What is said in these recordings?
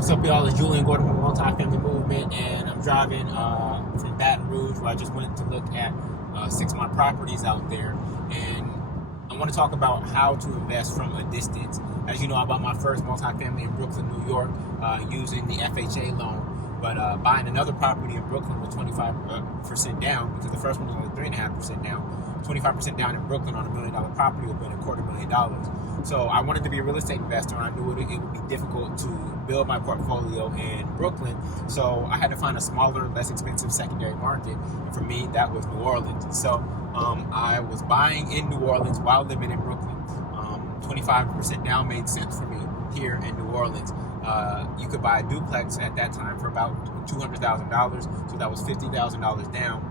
What's up, y'all? It's Jullien Gordon from the Multifamily Movement, and I'm driving from Baton Rouge, where I just went to look at 6 of my properties out there. And I want to talk about how to invest from a distance. As you know, I bought my first multifamily in Brooklyn, New York, using the FHA loan. But buying another property in Brooklyn with 25% down, because the first one was only 3.5% down. 25% down in Brooklyn on $1 million property would have been $250,000. So I wanted to be a real estate investor, and I knew it would be difficult to build my portfolio in Brooklyn. So I had to find a smaller, less expensive secondary market. And for me, that was New Orleans. So I was buying in New Orleans while living in Brooklyn. 25% down made sense for me here in New Orleans. You could buy a duplex at that time for about $200,000. So that was $50,000 down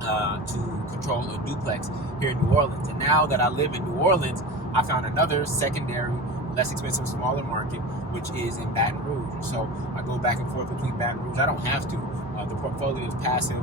to control a duplex here in New Orleans. And now that I live in New Orleans, I found another secondary, less expensive, smaller market, which is in Baton Rouge. So I go back and forth between Baton Rouge. I don't have to. The portfolio is passive.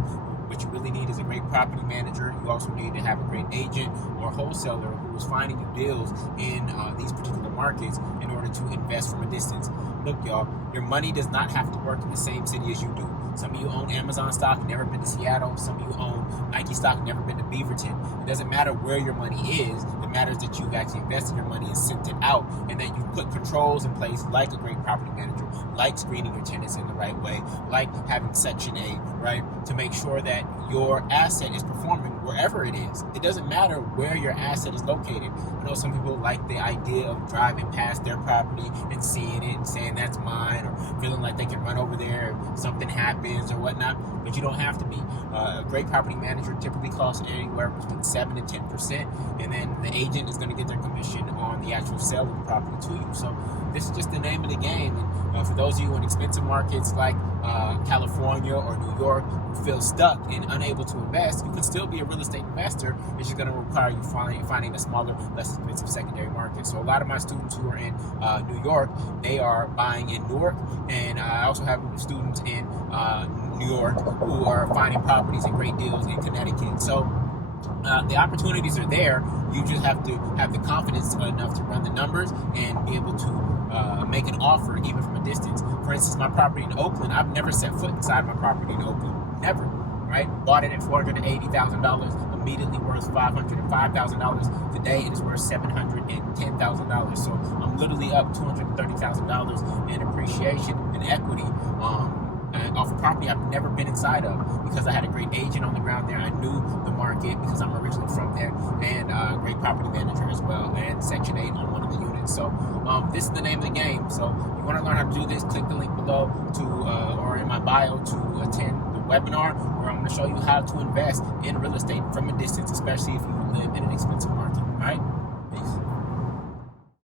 What you really need is a great property manager. You also need to have a great agent or wholesaler who is finding you deals in these particular markets in order to invest from a distance. Look, y'all, your money does not have to work in the same city as you do. Some of you own Amazon stock, never been to Seattle. Some of you own Nike stock, never been to Beaverton. It doesn't matter where your money is. It matters that you've actually invested your money and sent it out, and that you put controls in place, like a great property manager, like screening your tenants in the right way, like having Section 8, right, to make sure that your asset is performing wherever it is. It doesn't matter where your asset is located. I know some people like the idea of driving past their property and seeing it and saying that's mine, or feeling like they can run over there if something happens or whatnot, but you don't have to be. A great property manager typically costs anywhere between 7 to 10%, and then the agent is going to get their commission on the actual sale of the property to you. So this is just the name of the game. And for those of you in expensive markets like California or New York who feel stuck and unable to invest, you can still be a real estate investor. It's just going to require you finding a smaller, less expensive secondary market. So a lot of my students who are in New York, they are buying in Newark, and I also have students in New York who are finding properties and great deals in Connecticut. So the opportunities are there. You just have to have the confidence enough to run the numbers and be able to make an offer even from a distance. For instance, my property in Oakland, I've never set foot inside my property in Oakland. Never. Right? Bought it at $480,000, immediately worth $505,000. Today it is worth $710,000. So I'm literally up $230,000 in appreciation and equity off a property I've never been inside of, because I had a great agent on the ground there. I knew the market because I'm originally from there, and a great property manager as well, and Section 8 on one of the units. So this is the name of the game. So if you want to learn how to do this, click the link below or in my bio to attend the webinar, where I'm going to show you how to invest in real estate from a distance, especially if you live in an expensive market. All right?